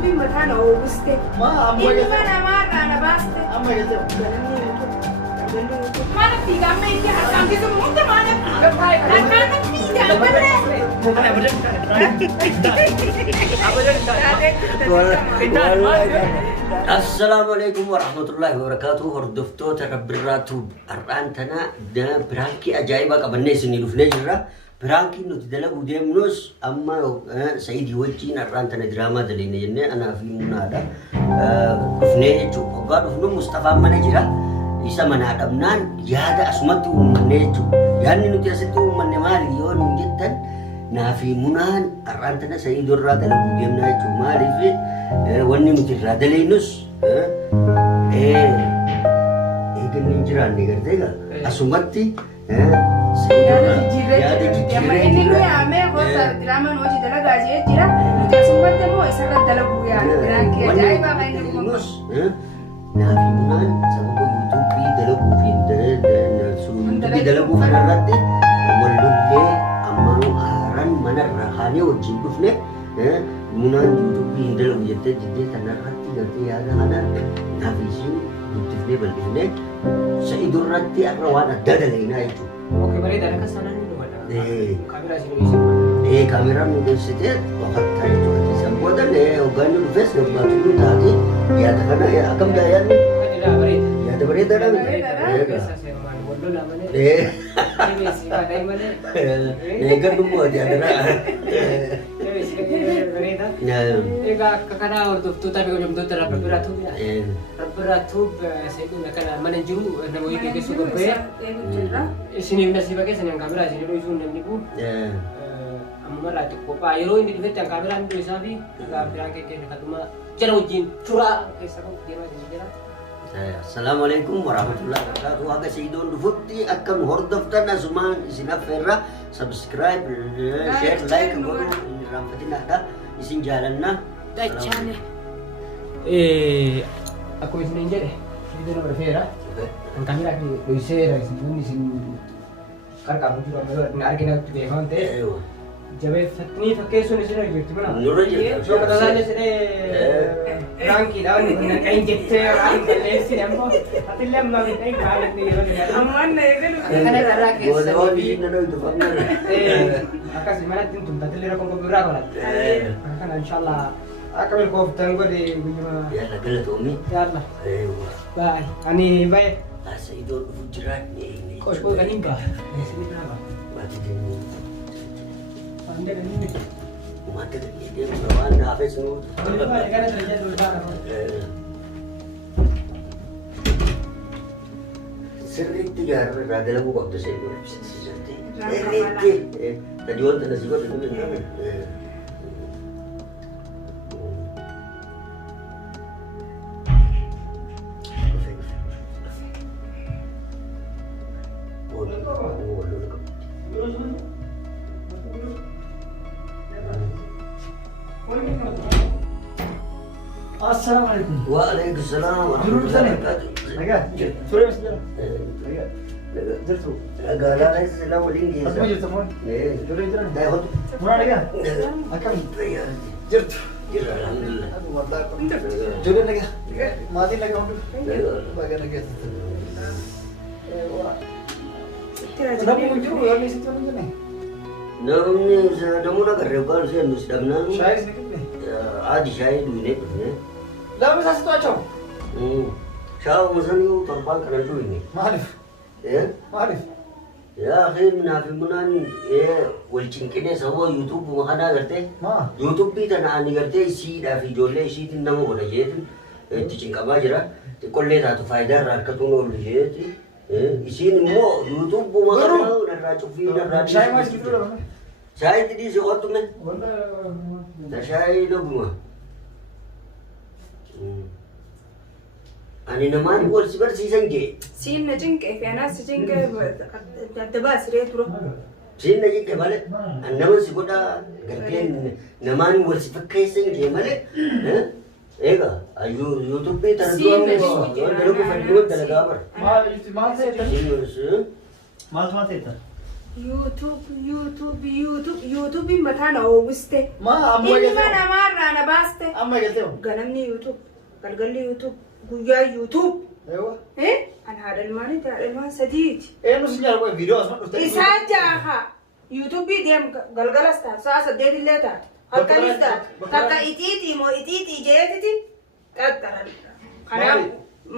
YouTube matana Auguste. Ma Ini mana marra na baste. amma che te. Mana figa me che harkam di semua mana. Mana figa mana. Assalamualaikum warahmatullahi wabarakatuh. Hordoftoota rabbirraatu har'aantana biraanki ajaa'iba qabannee isinii dhufnee jirra. Biraanki nuti dalaguu deemnus amma Sa'iidii wajjin har'aantana diraamaa daleenne jennee anaa fi Munaadha dhufnee jechuudha. Hoggaa dhufnu Mustafaan mana jira. Isa manaa dhabnaan yaada asumatti uummanne jechuudha. Yaadni nuti asitti uummanne maali yoo nuun jettan naa fi Munaan har'aantana Sa'iidii irraa dalaguu deemna jechuudha. Maaliif wanni nuti irraa daleennus eeganni hin jiraanne gartee egaa asumatti Yaada jijjiirree inni nuyi amee gosa diraamaan hojii dalagaa jira. Nuti asumatti immoo isarra dalaguu yaada. Biraanki ajaa'ibaa kan inni Nus naafi Munaan sababa yuutuubii dalaguuf yuutuubii dalaguuf irratti wallollee ammoo haaran manarraa kaanee wajjin dhufne Munaan yuutuubii hin dalagu jettee jiddee kanarratti galtee yaada kana naafi isiin guddifnee bal'ifnee Sa'iidii irratti har'a waan addaa dalaginaa jechuudha. Oke, bareedaadha akka sanaan nu godha. Kaameraa isin ibsa. Kaameraan nu ibsitee dhokattaa jechuudha. Isaan booda hoggaan nu dhufes gammaatu nu taate yaada kana akkam yaadni? Yaada bareedaadha. Keessa seerumaan wallolaa malee. Keessa kaadhaa malee. Eeggannu immoo yaadara. Egaa akka kanaa hordoftoota fi hojjetoota Rabbirraa Tuubidha. Rabbirraa Tuub Sa'iidiin akkana mana jiru nama wayii geggeessuu gabba'ee isiniif nasiiba keessan kaameraa isin hidhuu namni kun ammarraa qophaa yeroo inni dhufetti kaameraan iddoo isaa fi gaaffiraa geggeessa kadhuma jala wajjin turaa keessa qabu deemaa isin jira. Assalamualaikum warahmatullahi wabarakatuh. Haga Sa'iidoon dhufutti akka nu hordoftan asumaan isin affeerra subscribe, share, like godhuu hin irraanfatinaadha. Isin jaalanna. Dachaane. Akkuma isin hin jedhe Sa'iidoon nama dhufeera. Kan kaameraa fi dho'iseera isin qarqaaru jiru amma arginatti beekaman ta'e jabeeffatanii fakkeessuun isin jirti mana. Nurra jirti. Yoo qotasaanii isinee Frankiidha wanni kan jettee waan balleessine ammoo atillee amma bitee kaametti yeroo jedhamu. Ammaan na eegalu. Kana irraa Gosa keessa. waan biyyi nama itti fakkaatu. Akkasii manatti hin tumta atillee rakkoo qophii biraa godhatte. Kana inshallah akka milkooftan godhe guyyuma. Yalla galatoomii. Yalla. Baay. Ani baay. Sa'iidoon dhufu jiraan. Qoshqoo kan hin ba'a. Isin irraa ba'a. Maatii deemuu. Anda kan ini. Maatii deemuu waan naafes nu. Sirriitti gaarra irraa dalaguu qabda Sa'iidoon ibsisiisatti. Sirriitti. Tadi wanta nasi godhe nu hin dhabe. Assalamualaikum. Waalaikumsalam warahmatullahi wabarakatuh. Nagaa. Sudah sudah. Nagaa. Jirtu. Agaalaan sila waliin geessa. Asuma jirtu moo? Sudah jiran. Daa hotu. Murah nagaa. Akkam jirtu. Jira alhamdulillah. Jodoh nagaa. Maatiin nagaa hundu. Baga nagaa. Kenapa muncul orang di situ nih? Namni namun agar rekan saya nus dagnan. Syair sedikit nih. Adi saya dulu ni. Lalu saya situ aja. Saya musan itu terbang kerana tu ini. Maaf. Ya. Maaf. Ya akhir menafi menan walcin kene sama YouTube makana करते. Maaf. YouTube भी तना आने करते इसी डाफी जोले इसी दिन नमो बोला ये टीचिंग का बाजरा तो कोल्ले था तो फायदा रहा कतुनो ये थी इसी मो YouTube makana नर्रा चुफी Narra Saya masih gitu loh. saya tadi sesuatu men Wala. saya itu bunga ani naman wal sibar season ke Siin na jinka fi ana si jinka dadaba siree turo. sin lagi ke male annaman si goda garken naman wal sifar kai sen ke male ega ayu YouTube pe tarduam dalo ko fadlu dalaga par Maaf saya itu. Maaf saya itu. YouTube matana Auguste. Ma Inni mana marra na baaste. Amma galtee moo? Ganamni YouTube, galgalli YouTube, guyyaa YouTube. Eewa. An haadha ilmaaniiti, haadha ilmaan sadiiti. Eenyu si nyaara qoy viidiyoo asuma dhuftee. Isaa jaaha. YouTube deem galgalas taate, sa'a 8 illee taate. Halkanis taate. Takka itiitii moo itiitii jeetiti qaxxaran. Kanaaf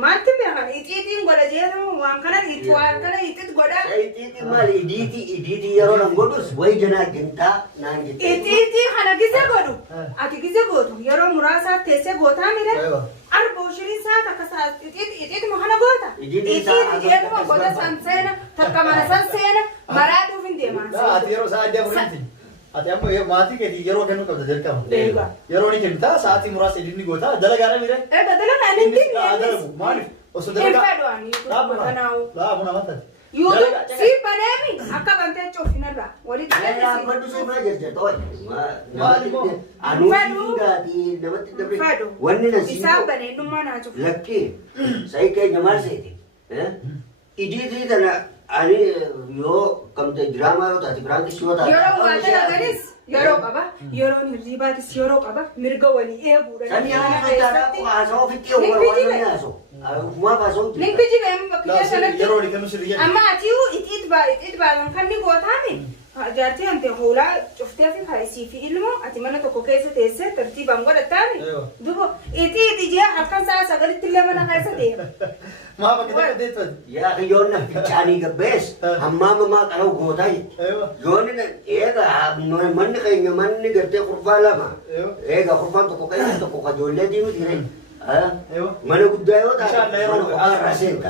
maaltu beekan itiitiin godha jeetamu waan kana itti waan kana itti godha. Itiitii maali idiitii yeroo nan godhus wayi janaa gintaa naan jettee. Itiitii kana gise godhu. Ati gise gootu yeroo muraasaa teessee gootaa mire. Arboo shirin saa takka saa itiitii kana goota. Itiitii jeetuma goota san seena takka mana san seena maraa dhuuf hin deemaa. Ati yeroo saa adda burinti. Ati amma maatii keetii yeroo kennuu qabda jalqaba. Yeroo ni kennita sa'aatii muraasa idinni goota dalagaa mire. Dalagaa inni Dalagu maaliif? Osoo dalagaa. Laabu nama taate. YouTube si baneemi akka bantee coofinarra walitti Ayaa maddu suufra jirte tooy. Maali? Anuutii gaatii namatti dabre. Wanni nasi. Isaan baneedummaa naa cufu. Lakkee sa'i keenya maal seete? Idiitii tana ani yoo kamte diraamaa yoo taate biraantis yoo taate. Yeroo waa dalaganis yeroo qaba. Yeroo hirribaatis yeroo qaba. Mirga walii eeguudha. Sani haasoo haasoo ofitti waan haasoo. Ufuma haasoo. Linki jireenya bakka sanatti. Yeroo ni kennu sirrii. Amma atiu itti baalan kan ni gootaani. Jaartii hante hoolaa cuftee fi kaayisii fi ilmoo ati mana tokko keessa teessee tartiibaan godhataani. Dubo itti jee akkan saa sagalitti illee mana keessa deema. Maa bakka takka deettati. Yaa yoon na fichaanii gabbees hammaa mamaa qarau gootaa jechuudha. Yoon eega manni keenya manni gartee kurfaa lama. Eega kurfaan tokko keessa tokko kajoollee diimu tireen. Mana guddaa yoo taate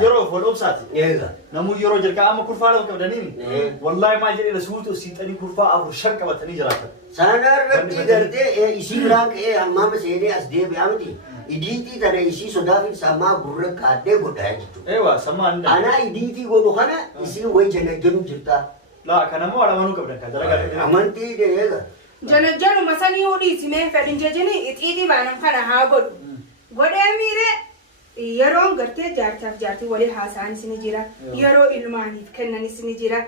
yeroo wal obsaati. Eega. Namuu yeroo jalqaba amma kurfaa lama qabdanii wallahi maal jedhee suutu siixanii kurfaa afur shan qabatanii jiraatan. Sana irratti gartee isii biraan ka'ee hammaama seenee as deebi'aa miti. Idiitii tana isii sodaafin sammaa gurra kaadhee godhaa jechuudha. Eewa sammaan. Anaa idiitii godhu kana isii wayi janajjanu jirta. Laa kanammoo amanuu qabdan kan dalagaa. Amantii eega. Janajjanuma sanii hodhiisimee fedhin jejini ixiitii baanan kana haa godhu. Godhee miire yeroon gartee jaartaaf jaartii walii haasa'anis ni jira. Yeroo ilmaaniif kennanis ni jira.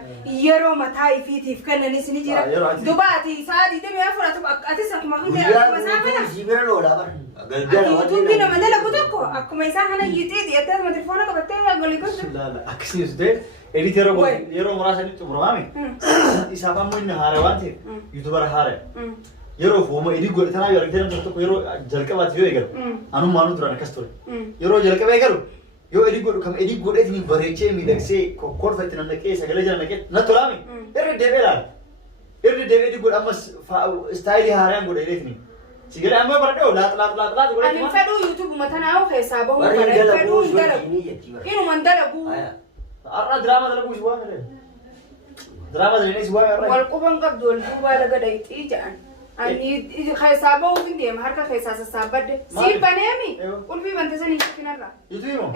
Yeroo mataa ifiitiif kennanis ni jira. Dubaati sa'aatii deemee fudhatu atis akkuma hundee akkuma isaa kana. Isii bira loolaa bara. Ati yuutuubii nama dalagu tokko akkuma isaa kana yixiiti jettee asuma telefoona qabattee galii gosa. Akkasiis ta'e edit yeroo muraasatti xumuramaami. Isaaf ammoo inni haara waan ta'eef yuutubara haara. Yeroo fooma edit godhatanaa yoo argite namni tokko yeroo jalqabaatti yoo eegalu anummaanuu duraan akkas ture. Yeroo jalqaba eegalu yoo edit godhu kam edit godheetiin bareechee miidhagsee kokkorfa itti nannaqee sagalee jala naqee natti tolaami. Irri deebi'ee ilaala. Irri deebi'ee edit godha ammas istaayilii haaraan godha jedheetini. Sigalee amma baradhoo laat godhe. Ani fedhuu yuutuub matanaa keessaa bahuu kana fedhuu hin dalagu. Inuma hin dalagu. Har'a diraamaa dalaguus waan jedhee. Diraamaa dalaguus waan irraa. Wal quban qabdu wal duubaa laga dhayitii jedhan. Ani keessaa bahuu hin deema harka keessaa sassaabadde. Siin baneemi qulfii bante sanii shakinarraa. Yuutuubimoo?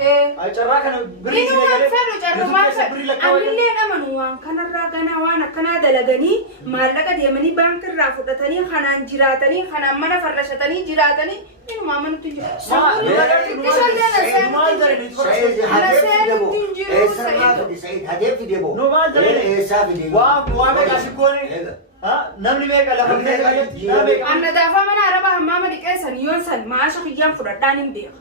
Carraa kana birrii siin eegalee. Inni waan fedhu carrumaa fedhu. Anillee amanu waan kanarraa ganaa waan akkanaa dalaganii maallaqa deemanii baankirraa fudhatanii kanaan jiraatanii kanaan mana farrashatanii jiraatanii inuma amanutti jiru. Namni meeqa lafa keessa Anna daafaa mana araba hammaama dhiqeessan yoon san maasha kiyyaan fudhadhaan hin beeka.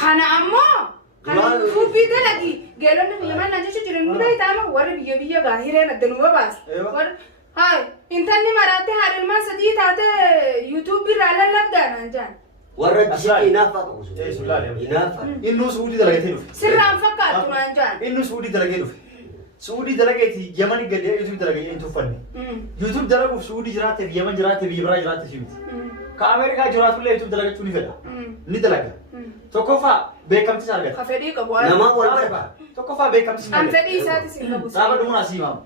Kana ammoo kan fuubii dalagi geelonni biyya manna jecha jiran muda itaama warri biyya gaa hireen addanuma baas. Hai intalli maraatti haadha ilmaan sadii taate yuutuubii irraa lallabdaanaan jaan. Warra jishii inaaffaa qabu sun. Inaaffaa. Innuu suudii dalagatee dhufe. Sirraan fakkaattu naan jaan. Innuu suudii dalagee dhufe. Suudii dalageeti Yamani gadee YouTube dalagee hin tuffanne. YouTube dalaguuf suudii jiraateef Yaman jiraateef biyya biraa jiraateef miti. Ka Ameerikaa jiraatullee YouTube dalagachuu ni fedha. Ni dalaga. Tokkoffaa beekamtis argata. Ka fedhii qabu. Nama wal barba. Tokkoffaa beekamtis argata. An fedhii isaatis hin qabu. Saaba dhumuun asii maamu.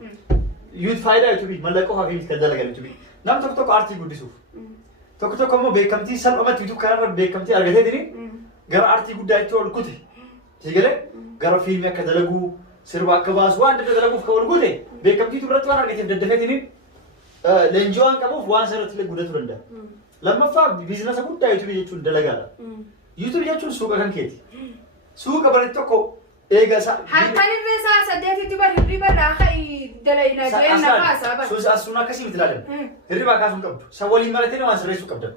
Youth faayidaa YouTube mallaqa ofaa fi kan dalagan YouTube. Nam tokko tokko aartii guddisuuf. Tokko tokko immoo beekamtii salphumatti YouTube kanarra beekamtii argateetini gara aartii guddaa itti ol kute. Sigalee gara fiilmii akka dalaguu sirba akka baasu waan dadda dalaguuf ka ol goote beekamtiitu biratti waan argateef daddafeetiniin leenjii waan qabuuf waan sirratti illee guddatu danda'a. Lammaffaa biizinasa guddaa YouTube jechuun dalagaadha. YouTube jechuun suuqa kan keeti. Suuqa bareedu tokko إيه قصة halkan irree sa'a saddeetitti bar hirriba irraa ka'ii dalayna jeen nafaasaa bar. سوس أسونا كسي مثلهم هربا كاسون كبد سوالي مرتين وان سريسو كبد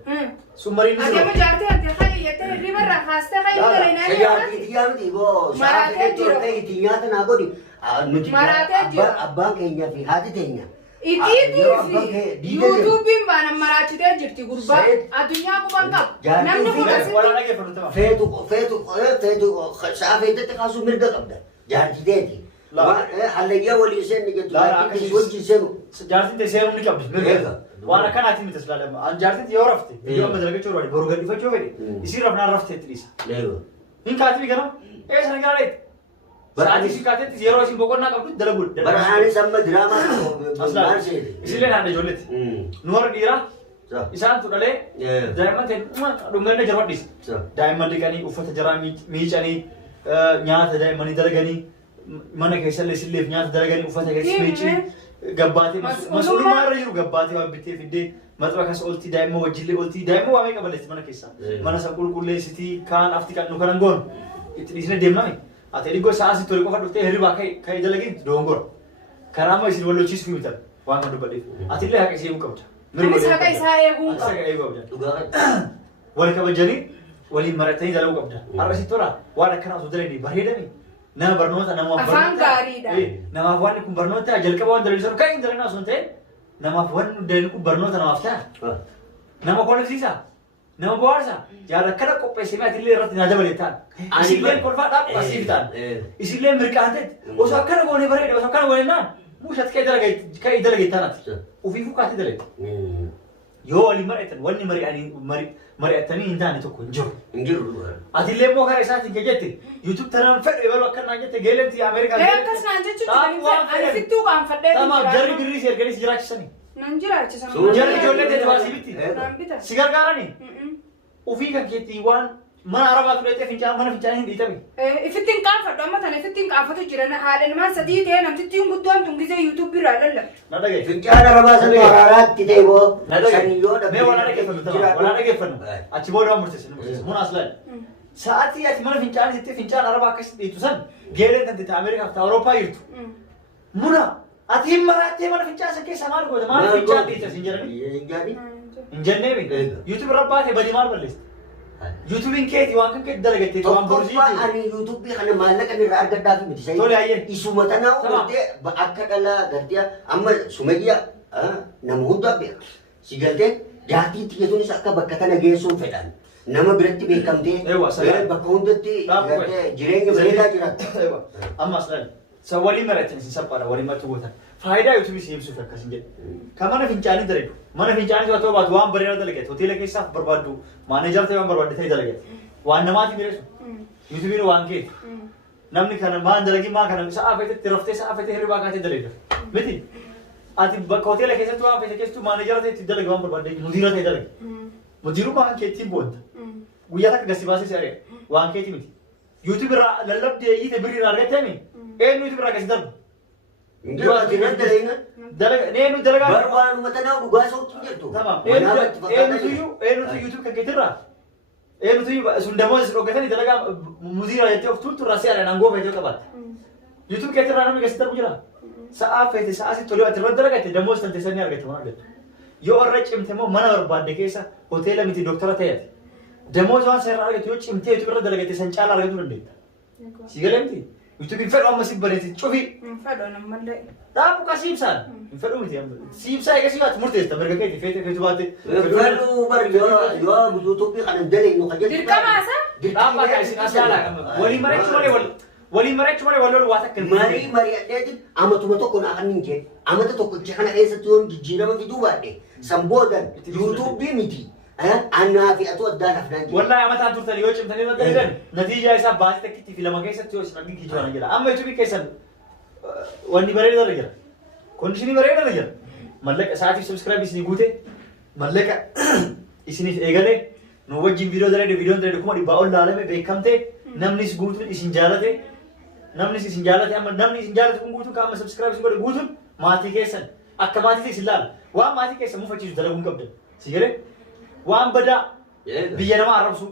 سومرين Adeema jaartee ante ka'ii jettee hirriba irraa kaastee ka'ii dalayna Sayyaati itiyaamti boo Maraatee jiru. itti nyaata naa godhi nuti Maraatee jiru. abbaan keenya fi haati teenya Itiitii fi yuutuubiin baana maraachitee jirti gurbaa addunyaa quban qabu. Namni kun asitti ولا نجي فلوتما feetu sa'a feetetti kaasuu mirga qabda jaartiteeti La. hallayyaa walii seen ni jettu La, jaartitees wajjin seenu جارتين تسيرون نكبد مرجع وانا كان عاتي متسلم عن جارتين يورفت اليوم مدرجة شو رأي بروجر يفجوا فيني يصير رفنا رفت تريس leego مين كاتبي كلام ايش انا قاعد ساعتي شو كاتب تزيرو شيء بقولنا قبل دلبول baraanis amma diraamaa اصلا maal seete يصير لنا عند جولتي نور ديرا إسان تقولي دائما تما دعنا جرب ديس دائما دكاني وفت جرام ميجاني نيات دائما ندرجاني mana keessa illee silleef nyaata dalaganii uffata keessa miicii gabbaatee masuulii maarra jiru gabbaatee waan bittee fiddee maxxana keessa oltii daa'imma wajjillee oltii daa'imma waa meeqa balleessi mana keessa mana san qulqulleessitii kaan afti kan nu kanan goonu itti dhiisne deemname ati dhiigoo sa'aasii tole qofa dhuftee hirribaa ka'ee dalagee doongora karaa amma isin wallochiisu fi mitan waan kan dubbadheef ati illee haqa isee eeguu qabda. Anis haqa isaa eeguu Ati haqa eeguu qabda. dhugaa Wal kabajanii waliin maratanii dalaguu qabda. Har'a si tola waan akkanaa osoo dalaganii bareedame. Nama barnoota namaaf afaan gaariidha. namaaf waan kun barnoota jalqaba waan dalalisan kan hin dalanaa sun ta'e namaaf waan dalalisan kun barnoota namaaf ta'a nama qolisiisa nama bohaarsa jaala kana qopheessee ati illee irratti naa dabaletaan isillee kolfaa dhaabuu asiif ta'an isillee mirqaanteet osoo akkana goone bareede osoo akkana goone naan muushat ka'ee dalageettaan ati ufiifuu kaatee dalage yoo waliin mari'atan wanni mari'atanii hin taane tokko hin jiru. hin jiru dhugaa Ati illee immoo karaa isaatiin kee jette YouTube tanaan fedhe yeroo akkanaa jette geelemti Ameerikaa. Akkas naan jechuun ani fittuu qaanfadhee Tamaaf jarri birrii si erganii si jiraachisanii. nan jiraachisan. Jarri ijoollee ta'e baasii bitti. Naan bita. Si gargaaranii. Ufii kan keetti waan mana arabaa tureetee fincaan mana fincaan hin dhiitame. Ifittiin qaanfadhu amma tana ifittiin qaanfatu jiran haadha namaa sadii ta'e namtittiin guddoon tun gisee YouTube biraa lalla. Na dhagaye. fincaan arabaa san waraaraatti ta'e boo Na dhagaye. san yoo Mee walaa dhaggeeffannu tamaa. Walaa dhaggeeffannu. Achi booda waan murteessu. Mun as laal. Sa'aatii ati mana fincaan jettee fincaan arabaa akkasitti dhiitu san geeleen kan ta'e Ameerikaaf ta'e Awurooppaa jirtu. Muna ati hin maraattee mana fincaan san keessa maal goota maal fincaan dhiita sin jedhanii. hin jaani hin jennee mi YouTube irra baatee badii maal balleessa YouTubein keeti waan kan keetti dalagattee waan borsii tokkoffaa ani yuutuubii kana maallaqa irraa argadhaaf miti sayyid Tole hayyee. isuma tanaa gartee akka dhalaa gartee amma sumayyaa nama hundaa beeka si galtee jaatii xiyyeetuunis akka bakka tana geessuun fedhan nama biratti beekamtee Ewa, sagaa. bakka hundatti Dhaabu gartee jireenya bareedaa jiraata. ammas laal sa walii mari'atan isin saphaadha walii marti gootan faayidaa YouTubeis ibsuuf akkas hin jedhe kan mana fincaanii dareedu mana fincaanii ta'uu baatu waan bareedaa dalagate hoteela keessaaf barbaaddu maanejar ta'e waan barbaadde ta'e dalagate waan namaati mireessu YouTubein waan keeti namni kana maan dalagi maa kana sa'a feetetti raftee sa'a feetee hirribaa kaatee daleeda miti ati bakka hoteela keessatti waan feete keessattuu maanejar ta'e itti dalage waan barbaadde mudiira ta'e dalage mudiiru maan keettiin boonta guyyaa takka gasi baasee si ari'a waan keeti miti YouTube irraa lallabdee eeyyite birrii irraa argattee eenyu YouTube irraa gasi darbu Injoo ati nan daleena eenyu dalagaa bar waanuma tanaa dhugaa sootti hin jirtu. tamam Manaamatti fakkaata eenyutu YouTube kan keetirraa eenyutu sun damoos dhokatanii dalagaa muziiraa jettee of tuultu irraa si'aadhaan aangoo feetee qabaatte YouTube keetirraa namni gasi darbu jira sa'aa feete sa'aa si tolee ati irratti dalagatte damoos tan teessanii argatte mana argattu yoo irra cimte immoo mana barbaadde keessa hoteela miti doktara ta'eeti damoos waan seerraa argattu yoo cimtee YouTube irra dalagatte san caalaa argachuu dandeetta si galee miti YouTube fedhu amma si bareeti cufi Fadho namallee. dhaabu ka siibsaan hin fedhu miti siibsaa eega siibaatti murteessa mirga keeti feetu baatte Fedhuu bar yoo yuutuubii kana daleenu kan jettu. Dirqamaasa? dhaabaa kaa isin as jaalaa waliin mari'achuu malee waliin mari'achuu malee wal lolu waa takka Marii mari'adheetiin amatuma tokko naa kan hin jenne amata tokkicha kana keessatti yoo jijjiirama fiduu baadhe san boodan yuutuubii miti annaa fi atu addaan hafnaan jira. wallahi amataan turtanii yoo cimtanii irra dalidan natiijaa isaa baasii takkitti fi lama keessatti yoo isin argin kijibaana jira amma yuutuubii keessan wanni bareedaa irra jira kondishinii bareedaa irra jira mallaqa sa'aatii subscribe isinii guute mallaqa isiniif eegalee nu wajjin viidiyoo dareede viidiyoon dareede kuma dhibbaa ol laalame beekamte namnis guutuun isin jaalate namnis isin jaalate amma namni isin jaalate kun guutuun kan amma subscribe isin godhe guutuun maatii keessan akka maatii isin laala waan maatii keessan mufachiisu dalaguun qabdan si galee waan badaa biyya namaa arrabsu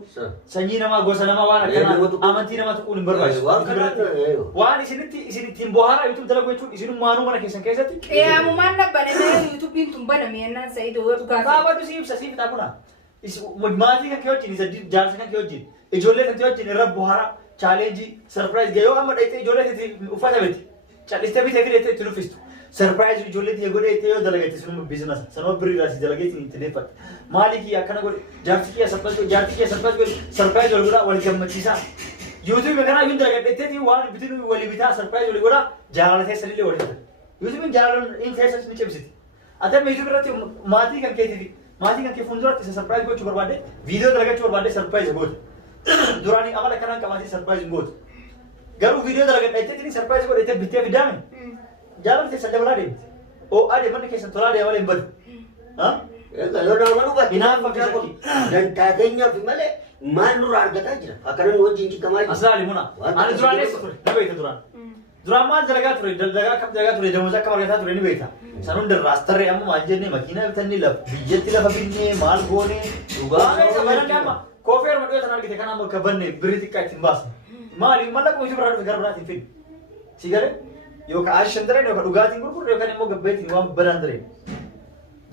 sanyii namaa gosa namaa waan akkanaa amantii namaa tuquun hin barbaachisu waan isin ittiin bohaara YouTube dalagu jechuun isinummaanuu mana keessan keessatti qiyaamumaan dhabbanamee YouTubein tun baname ennaan Sa'iid baabadhu si ibsa siif taakuna maatii kan kee wajjin isa jaarsa kan kee wajjin ijoollee kan kee wajjin irra bohaara chaalenjii sarpiraayiz gayoo amma dhayxee ijoollee keetii uffata beeti cal'istee bitee fideettee itti dhuffistu sarpiraayiz ijoollee tiyya godhee itti yoo dalagate sunuma biizinasa sanuma biriidhaa si dalageetiin itti deeffatte maalikii akkana godhe jaartii kiyya sarpiraayiz sarpiraayiz wal godhaa wal gammachiisaa yuutuubii kanaa yuun dalagadheetteetii waan bitin walii bitaa sarpiraayiz wal godhaa jaalala teessanillee waliin ta'a yuutuubiin jaalala inni teessas ni cimsiti atama yuutuubii irratti maatii kan keetiifi maatii kan kee fuulduratti isa sarpiraayiz gochuu barbaadde viidiyoo dalagachuu barbaadde sarpiraayiz goote duraanii amala kanaan qabaatii sarpiraayiz goote garuu viidiyoo dalagadheetteetiin sarpiraayiz godheettee bittee fidaame jaalala teessan dabalaa deemti oo adeemanni keessan tolaa deemaa hin badu Inaan fakkaatu dantaateenyaaf malee maal nurraa argataa jira akkana nu wajjin cikamaa jira. Asirraa limuna ani duraan eessa ture na beekta duraan maal dalagaa ture dalagaa akkam dalagaa ture damuusa akkam argataa ture ni beekta san hundarraa as tarree amma maal jennee makiinaa bitannee biyyatti lafa binnee maal goonee dhugaa amma koofee arma dhiyootan argite kana amma kabanne birrii xiqqaa ittiin baasne maali mallaquma itti biraa dhufe gara biraatiin fidhi sigalee yookaan ashan dareen yookaan dhugaatiin gurgurru yookaan immoo gabbeetiin waan badaan dareen.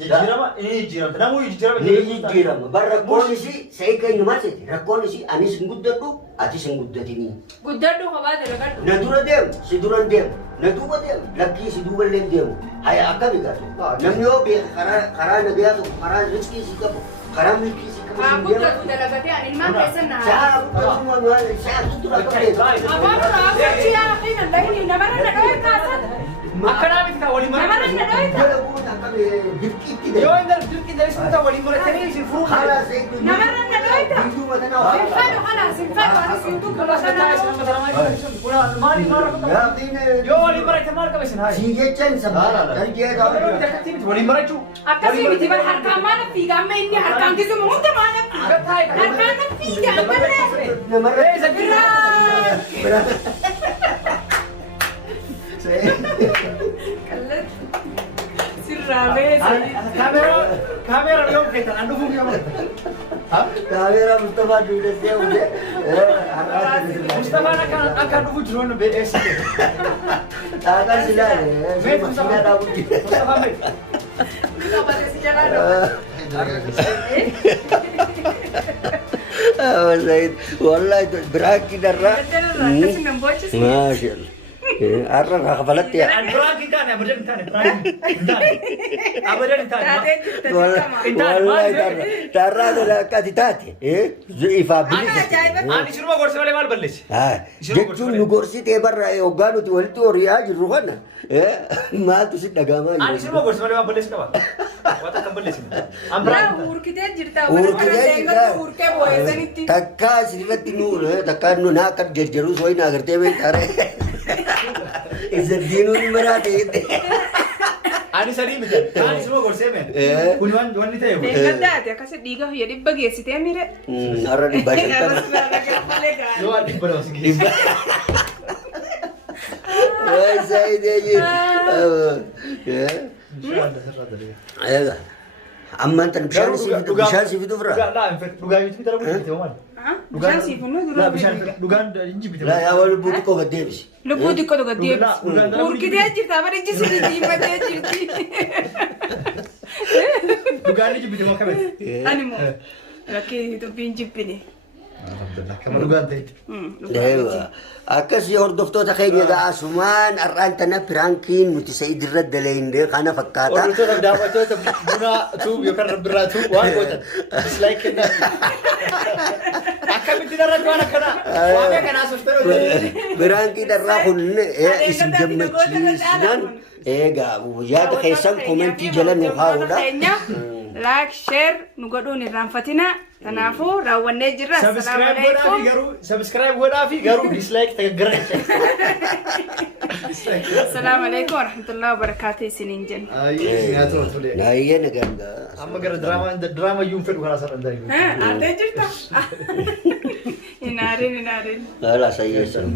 Jijjiirama ini jijjiirama namuu jijjiirama bar rakkoon isii sa'ii keenyumaa seeti rakkoon isii anis hin guddadhu atis hin guddatinii. Guddadhu kophaa dalagadhu. Na dura deemu si duran deemu na duuba deemu lakkii si duuba illee deemu haya akkami gaatu namni yoo beeka karaa nagayaa tokko karaa riskii si qabu karaa milkii si qabu. Guddadhu dalagatee ani ilmaan keessan naa. Saa dura qabeetu. Afaan raafuu yaa hin dhagni namarra na dhawee kaasan. Akkanaa miti kaa waliin Namarra na dhawee kaasan. Yoo inni dirqi darisuun ta'u waliin maratanii isin furuu Namarra na dhawee kaasan. Sinfadhu kanaas sinfadhu anis YouTube yoo waliin marate maal qaba isin hayi Jechaan sabaa waliin marachuu akkasii miti bar harkaan maal fiigaa amma inni harkaan kisuma hunda maal harkaan fiigaa Kamera belum kita, anda punya apa? Kamera Mustafa juga dia udah. Mustafa akan dulu drone BS. Akan sila ya. Mustafa tahu. Mustafa met. Kita pada sejalan. Zaid, wallah itu beraki darah. Kasih membaca sih. Masya Allah. Arra kafalat ya. Beraki kan ya, beraki kan. Abadan kan. Wallah darah adalah kaditati. Ifabilis. Ani suruh mau gorsi mal balis. Jechuun nu gorsi tebar hoggaanu walitti horiyaa jirru kana. Maal tusi dhagamaa Ani suruh mau gorsi mal balis kawan. Wata kan balis. Ambra urkitee jirta. Urkee boo'eessanitti. Takka asirratti takka nu naa akka jejjeruu sooyi naa agartee beektaare. Isa diinuun maraate jette. Ani sadii miti. Ani suruh gorsi men. Kun wanni ta'e. Gaddaate akkasii dhiiga hojii dhibba geessitee mire. Har'a dhibba shantama. Yoo ani dhibba dha osoo Zaid aja. Amman tan bishaan si fitu fira. Dhugaa yuutuubii dara bulchite homaan. Bishaan siifunuu Laa bishaan dhugaan inji biti. Laa yaa waan lubbuu xiqqoo gad deebisi. lubbuu xiqqoo gad deebisi. Urkitee jirta bara ijji si diimatee jirti. Dhugaan inji biti moo kabeeti? Ani moo rakkee dubbiin jibbine. Alhamdulillah kama dhugaan ta'etti. Deewa. Akkasii hordoftoota keenya ga'asumaan har'aan tana piraankiin nuti Sa'iid irra dalaynee kana fakkaata. Hordoftoota daawwattoota buna tuub yookaan rabbirraa tuub waan gootan. Dislike kennaa. Akkamitti irratti waan akkanaa waamee kanaa softee Piraankiin irraa kun isin gammachiisnan egaa yaada keessan komentii jala nu kaa'uudha. Like, share, nu godhuun irraanfatina. Kanaafuu raawwannee jirra. Subscribe godhaa fi garuu dislike tagarra. Assalamu alaikum warahmatullahi wabarakatuh isiniin jenna. Naayee nagaa. Amma gara drama yuun fedhu kana sarara dari. Ate jirta. Inaarin. Ala sayyeessan.